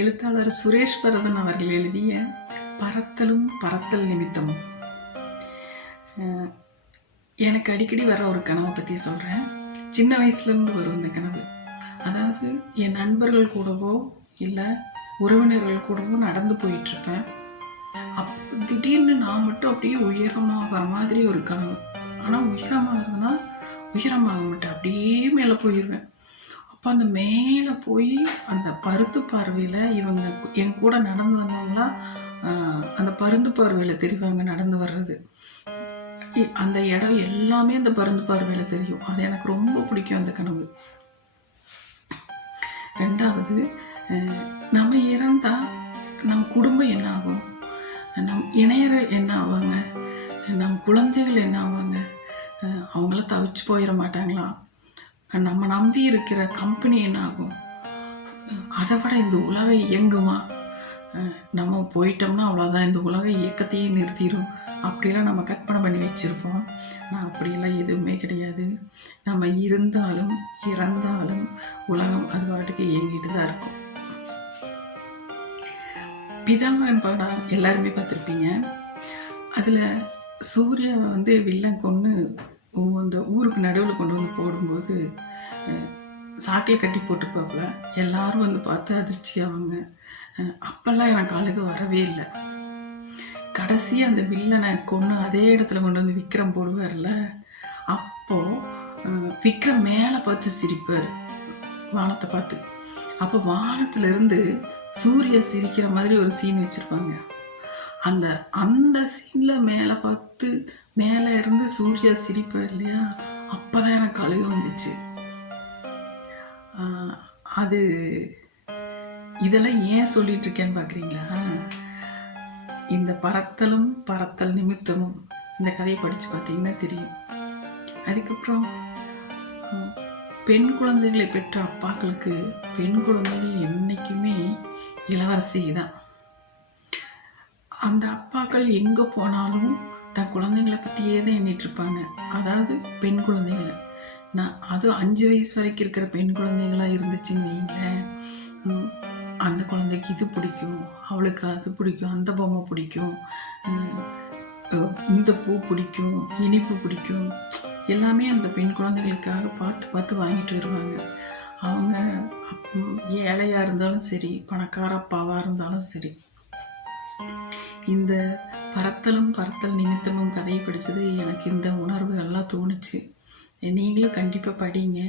எழுத்தாளர் சுரேஷ் பரதன் அவர்கள் எழுதிய பறத்தலும் பறத்தல் நிமித்தமும். எனக்கு அடிக்கடி வர ஒரு கனவை பற்றி சொல்கிறேன் சின்ன வயசுலேருந்து வரும் இந்த கனவு. அதாவது என் நண்பர்கள் கூடவோ இல்லை உறவினர்கள் கூடவோ நடந்து போயிட்டுருப்பேன் அப்போ திடீர்னு நான் மட்டும் அப்படியே உயரமாகிற மாதிரி ஒரு கனவு. ஆனால் உயரமாகிறதுனா உயரமாக மாட்டேன் அப்படியே மேலே போயிடுவேன் அப்போ அந்த மேலே போய் அந்த பருத்து பார்வையில் இவங்க என் கூட நடந்து வந்தவங்களாம் அந்த பருந்து பார்வையில் தெரிவாங்க நடந்து வர்றது. இ- அந்த இடம் எல்லாமே அந்த பருந்து பார்வையில் தெரியும். அது எனக்கு ரொம்ப பிடிக்கும் அந்த கனவு. ரெண்டாவது நம்ம இறந்தால் நம் குடும்பம் என்ன ஆகும்? நம் இணையர்கள் என்ன ஆவாங்க? நம் குழந்தைகள் என்ன ஆவாங்க? அவங்கள தவிச்சு போயிட மாட்டாங்களா? நம்ம நம்பி இருக்கிற கம்பெனி என்ன ஆகும் அதை விட இந்த உலகை இயங்குமா? நம்ம போயிட்டோம்னா அவ்வளோதான் இந்த உலக இயக்கத்தையே நிறுத்திடும் அப்படிலாம் நம்ம கற்பனை பண்ணி வச்சுருப்போம். நான் அப்படியெல்லாம் எதுவுமே கிடையாது. நம்ம இருந்தாலும் இறந்தாலும் உலகம் அது பாட்டுக்கு இயங்கிட்டு தான் இருக்கும். பிதாமகன் படம் எல்லாருமே பார்த்துருப்பீங்க. அதில் சூர்யாவை வந்து வில்லன் கொண்டு அந்த ஊருக்கு நடுவில் கொண்டு வந்து போடும்போது சாக்கில் கட்டி போட்டுப்பாப்புல எல்லாரும் வந்து பார்த்து அதிர்ச்சி ஆவாங்க. அப்போல்லாம் எனக்கு அழுக வரவே இல்லை. கடைசி அந்த வில்லனை கொண்டு அதே இடத்துல கொண்டு வந்து விக்ரம் போடுவார்ல அப்போது விக்ரம் மேலே பார்த்து சிரிப்பார். வானத்தை பார்த்து. அப்போ வானத்துலேருந்து சூரிய சிரிக்கிற மாதிரி ஒரு சீன் வச்சுருப்பாங்க. அந்த அந்த சீனில் மேலே பார்த்து மேலே இருந்து சூர்யா சிரிப்பார் இல்லையா? அப்போதான் எனக்கு அழுக வந்துச்சு. அது இதெல்லாம் ஏன் சொல்லிட்டு இருக்கேன்னு பார்க்குறீங்களா இந்த பறத்தலும் பறத்தல் நிமித்தமும் இந்த கதையை படித்து பார்த்தீங்கன்னா தெரியும். அதுக்கப்புறம் பெண் குழந்தைகளை பெற்ற அப்பாக்களுக்கு பெண் குழந்தைகள் என்றைக்குமே இளவரசி தான். அந்த அப்பாக்கள் எங்கே போனாலும் தன் குழந்தைங்களை பற்றியே தான் எண்ணிட்டு இருப்பாங்க அதாவது பெண் குழந்தைகளை. நான் அது அஞ்சு வயசு வரைக்கும் இருக்கிற பெண் குழந்தைங்களா இருந்துச்சுன்னு வைங்களேன் அந்த குழந்தைக்கு இது பிடிக்கும் அவளுக்கு அது பிடிக்கும் அந்த பொம்மை பிடிக்கும் இந்த பூ பிடிக்கும் இனிப்பு பிடிக்கும். எல்லாமே அந்த பெண் குழந்தைகளுக்காக பார்த்து பார்த்து வாங்கிட்டு வருவாங்க. அவங்க ஏழையாக இருந்தாலும் சரி பணக்கார அப்பாவாக இருந்தாலும் சரி. இந்த பறத்தலும் பறத்தல் நிமித்தமும் கதை பிடிச்சது எனக்கு இந்த உணர்வுகள்லாம் தோணுச்சு. நீங்களும் கண்டிப்பாக படிங்க.